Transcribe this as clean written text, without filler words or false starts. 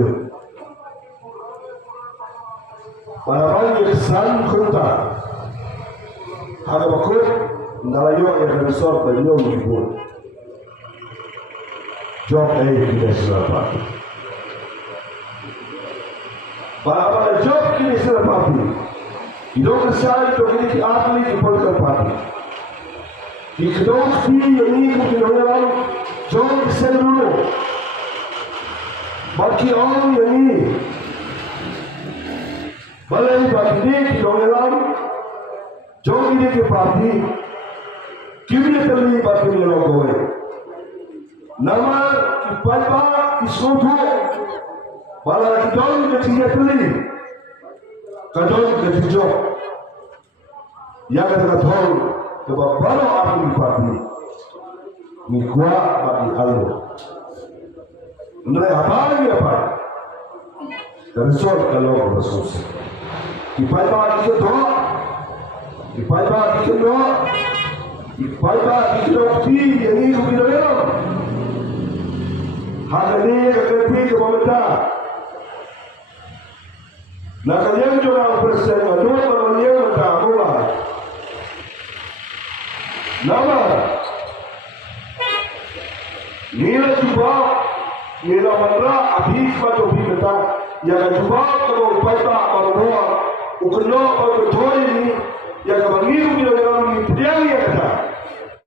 Yun. Malaman kesan kota. Ada bakut nalayo yang resort beliau ibu. Job tidak selamat. Pada job kini selamat. Hidup kesal itu kini atlet diperlukan. Hidup si ini kemudian job kesal dulu. Bagi orang ini, balai bagi dia kemudian job ini keparti. Kini terlibat bagi orang. Nama kipalpa isotu bala kidon ketiga teli kadon ketijo yang terkatol kebabaro aku dipati mikwa bagi Allah mereka apa lagi apa dari soal kalau bersus kipalpa isotu kipalpa isotu kipalpa isotu yang ini kubinaya hari ini kekepi ke pemerintah. Nah kalian juga bersama dua orang yang bertamulah. Nama nilai cuba nilai mana habis macam kita yang cuba kalau kita bawa ukno atau toy ini yang kami hidup di dalam ini dia yang ada.